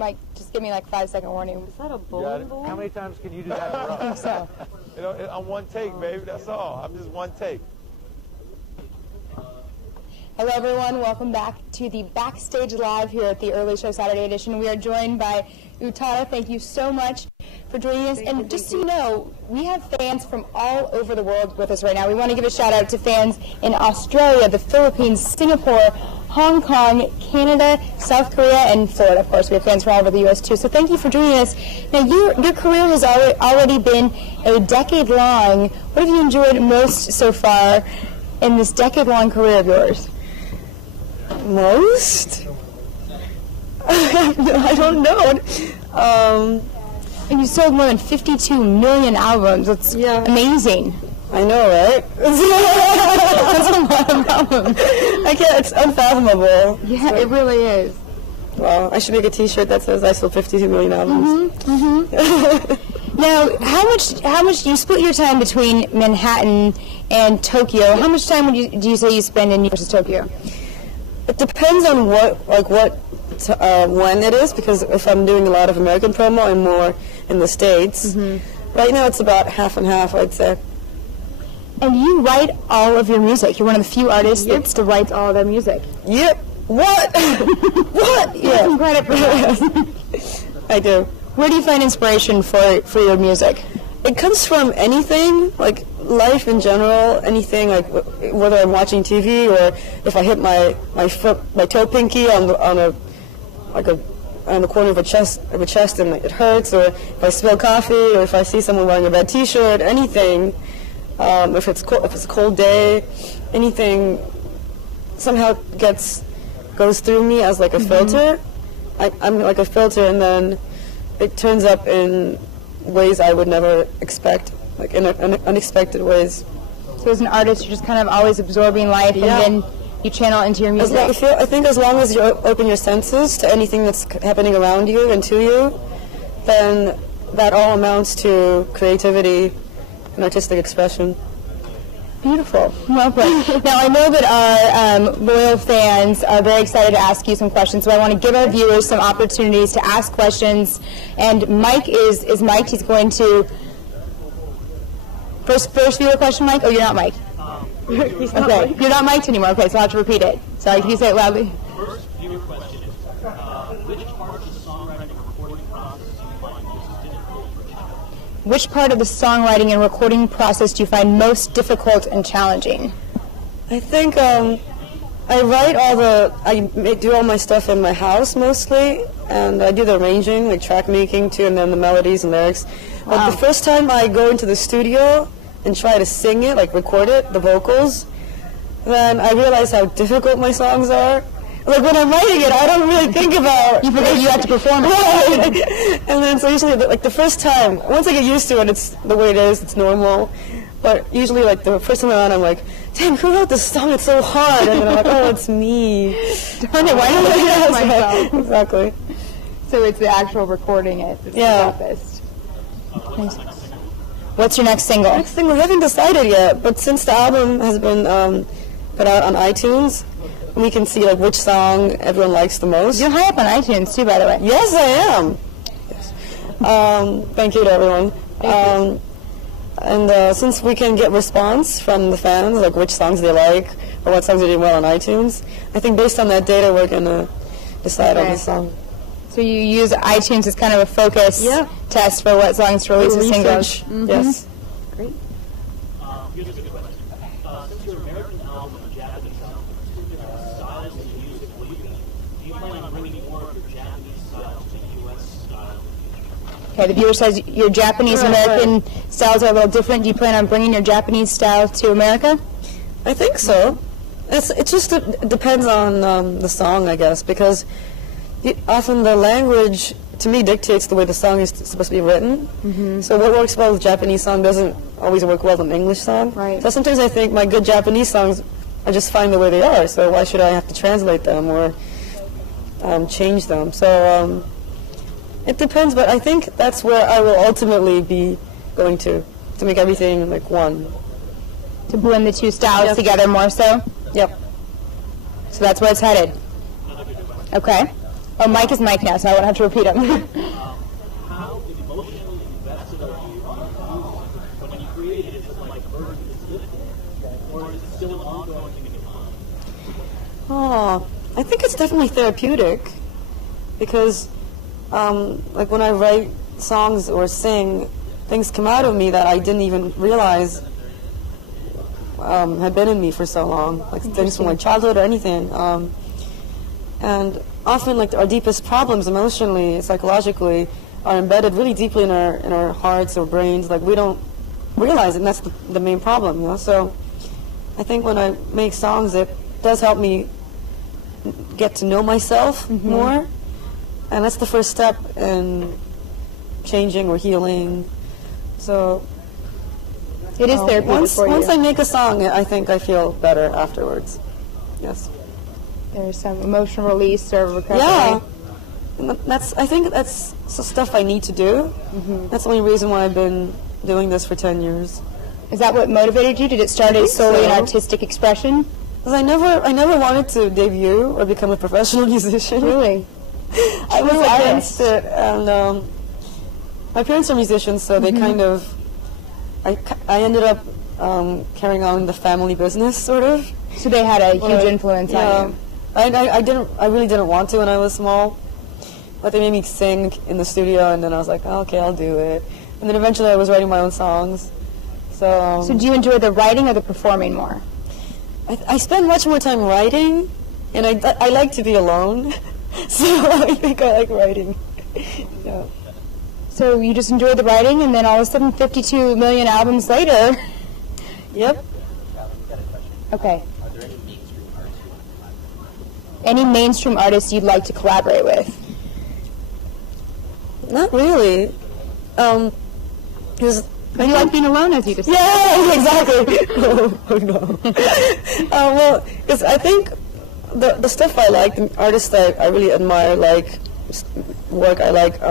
Mike, just give me like 5-second warning. Is that a bowling ball? How many times can you do that in a row? I think so. You know, on one take, baby. That's all. I'm just one take. Hello, everyone. Welcome back to the Backstage Live here at the Early Show Saturday edition. We are joined by Utada. Thank you so much for joining us. And just so you know, we have fans from all over the world with us right now. We want to give a shout out to fans in Australia, the Philippines, Singapore, Hong Kong, Canada, South Korea, and Florida. Of course, we have fans from all over the U.S. too. So thank you for joining us. Now, your career has already been a decade long. What have you enjoyed most so far in this decade-long career of yours? Most? I don't know. And you sold more than 52 million albums. That's amazing. I know, right? That's a lot of albums. I can't, it's unfathomable. Yeah, so, it really is. Well, I should make a T-shirt that says I sold 52 million albums. Now, how much do you split your time between Manhattan and Tokyo? How much time do you say you spend in New York versus Tokyo? It depends on when it is, because if I'm doing a lot of American promo, I'm more in the States. Right now it's about half and half, I'd say. And you write all of your music. You're one of the few artists that still writes all of their music. Yep. What? What? Yeah. Some credit for that. I do. Where do you find inspiration for your music? It comes from anything, like life in general, anything, like whether I'm watching TV or if I hit my toe pinky on the corner of a chest and it hurts, or if I spill coffee, or if I see someone wearing a red T-shirt, anything. If it's a cold day, anything somehow goes through me as like a filter. I'm like a filter, and then it turns up in ways I would never expect, like in unexpected ways. So as an artist, you're just kind of always absorbing life, and then you channel into your music. I think as long as you open your senses to anything that's happening around you and to you, then that all amounts to creativity and artistic expression. Beautiful. Well put. Now, I know that our loyal fans are very excited to ask you some questions, so I want to give our viewers some opportunities to ask questions. And Mike is mic'd. He's going to... First viewer question, Mike? Oh, you're not mic'd. He's not okay, mic'd. You're not mic'd anymore. Okay, so I'll have to repeat it. Sorry, can you say it loudly? First viewer question. Which part of the songwriting and recording process do you find most difficult or challenging? Which part of the songwriting and recording process do you find most difficult and challenging? I think I do all my stuff in my house mostly, and I do the arranging, like track making too, and then the melodies and lyrics. Wow. But the first time I go into the studio and try to sing it, like record it, the vocals, then I realize how difficult my songs are. Like when I'm writing it, I don't really think about... You forget you have to perform it. Right. And then so usually, like the first time, once I get used to it, it's the way it is, it's normal. But usually, like the first time I'm on, I'm like, damn, who wrote this song? It's so hard. And then I'm like, oh, it's me. Darn it, why don't I do that myself? Exactly. So it's the actual recording it that's the toughest. What's your next single? Next single, I haven't decided yet, but since the album has been put out on iTunes, we can see like which song everyone likes the most. You're high up on iTunes too, by the way. Yes, I am. Yes. Thank you to everyone. And since we can get response from the fans, like which songs they like or what songs are doing well on iTunes, I think based on that data, we're gonna decide on the song. So you use iTunes as kind of a focus test for what songs to release as singles. Yes. Great. Here's a good question. Since your American album and Japanese album are two different styles of music, do you plan on bringing more of your Japanese style to U.S. style? Okay, the viewer says your Japanese-American styles are a little different. Do you plan on bringing your Japanese style to America? I think so. It just depends on the song, I guess, because often the language, to me, dictates the way the song is supposed to be written. So what works well with Japanese song doesn't always work well with an English song. Right. So sometimes I think my good Japanese songs are just fine the way they are, so why should I have to translate them or change them? So it depends, but I think that's where I will ultimately be going to make everything like one. To blend the two styles together more so? Yep. So that's where it's headed. Okay. Oh, Mike is Mike now, so I won't have to repeat him. How emotionally invested are you on music? When you create it, is it like a burden is lifted, or is it still an ongoing thing in your mind? Oh, I think it's definitely therapeutic because, like when I write songs or sing, things come out of me that I didn't even realize had been in me for so long, like things from my childhood or anything. And often, like our deepest problems, emotionally, psychologically, are embedded really deeply in our hearts or brains. Like we don't realize it, and that's the main problem, you know. So, I think when I make songs, it does help me get to know myself more, and that's the first step in changing or healing. So It is therapeutic for you. once I make a song, I think I feel better afterwards. Yes. There's some emotional release or recovery. Yeah. And I think that's stuff I need to do. That's the only reason why I've been doing this for 10 years. Is that what motivated you? Did it start as solely an artistic expression? Because I never wanted to debut or become a professional musician. Really? I was against it, and my parents are musicians, so they kind of. I ended up carrying on the family business, sort of. So they had a huge influence on you. I really didn't want to when I was small, but they made me sing in the studio, and then I was like, oh, okay, I'll do it. And then eventually I was writing my own songs. So do you enjoy the writing or the performing more? I spend much more time writing, and I like to be alone, so I think I like writing. Yeah. So you just enjoyed the writing, and then all of a sudden, 52 million albums later. Yep. Okay. Any mainstream artists you'd like to collaborate with? Not really. Because you like being alone, as you just said. Yeah, exactly. Oh no. Well, because I think the stuff I like, the artists that I really admire, like work I like,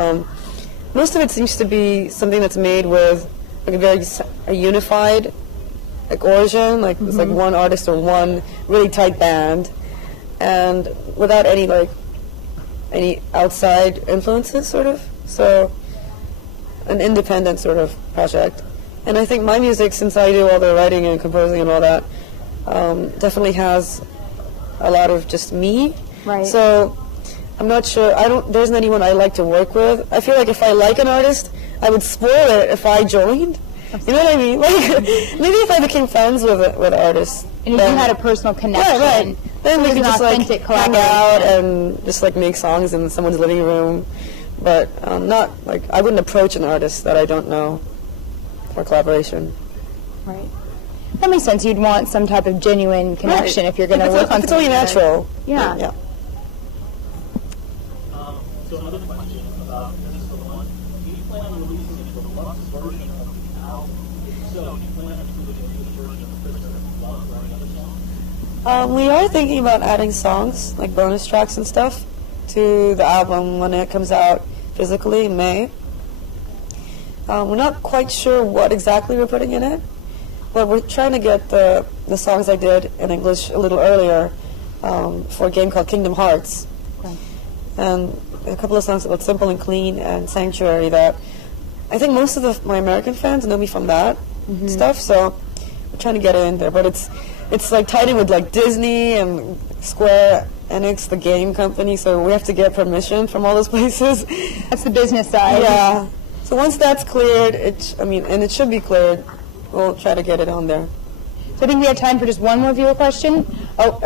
most of it seems to be something that's made with like a unified like origin, like it's like one artist or one really tight band, and without any outside influences, sort of. So an independent sort of project. And I think my music, since I do all the writing and composing and all that, definitely has a lot of just me. Right. So I'm not sure. There isn't anyone I like to work with. I feel like if I like an artist, I would spoil it if I joined. You know what I mean? Like maybe if I became friends with artists. And if you had a personal connection. Right. Then we could just like hang out collaboration. and just like make songs in someone's living room. But not like I wouldn't approach an artist that I don't know for collaboration. Right. That makes sense. You'd want some type of genuine connection if you're going to work on it's only something natural. Yeah. Yeah. So another question about this is the one. Do you plan on releasing a deluxe version of the album? If so, do you plan on including a new version of the Prisoner of Love or any other songs? We are thinking about adding songs, like bonus tracks and stuff, to the album when it comes out physically in May. We're not quite sure what exactly we're putting in it, but we're trying to get the songs I did in English a little earlier for a game called Kingdom Hearts. Okay. And a couple of songs about Simple and Clean and Sanctuary that I think most of my American fans know me from that stuff, so we're trying to get it in there. But it's like tied in with like Disney and Square Enix, the game company, so we have to get permission from all those places. That's the business side. Yeah. So once that's cleared, and it should be cleared, we'll try to get it on there. So I think we have time for just one more viewer question. Oh,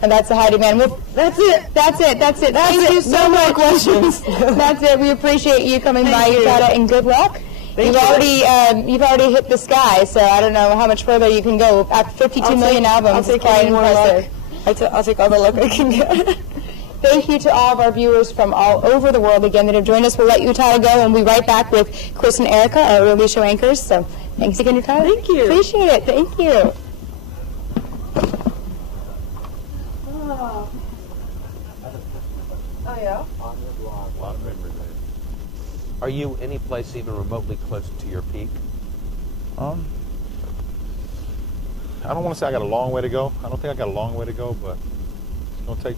and that's the Heidi Man. Well, that's it. Thank you so much. No more questions. That's it. We appreciate you coming by, Utada, and good luck. You've already hit the sky, so I don't know how much further you can go. After 52 million albums, it's quite impressive. I'll take all the luck I can get. Thank you to all of our viewers from all over the world again that have joined us. We'll let Utada go, and we'll be right back with Chris and Erica, our early show anchors. So thanks again, Utada. Thank you. Appreciate it. Thank you. Oh yeah. A lot of memories there. Are you any place even remotely close to your peak? I don't want to say I got a long way to go. I don't think I got a long way to go, but it's going to take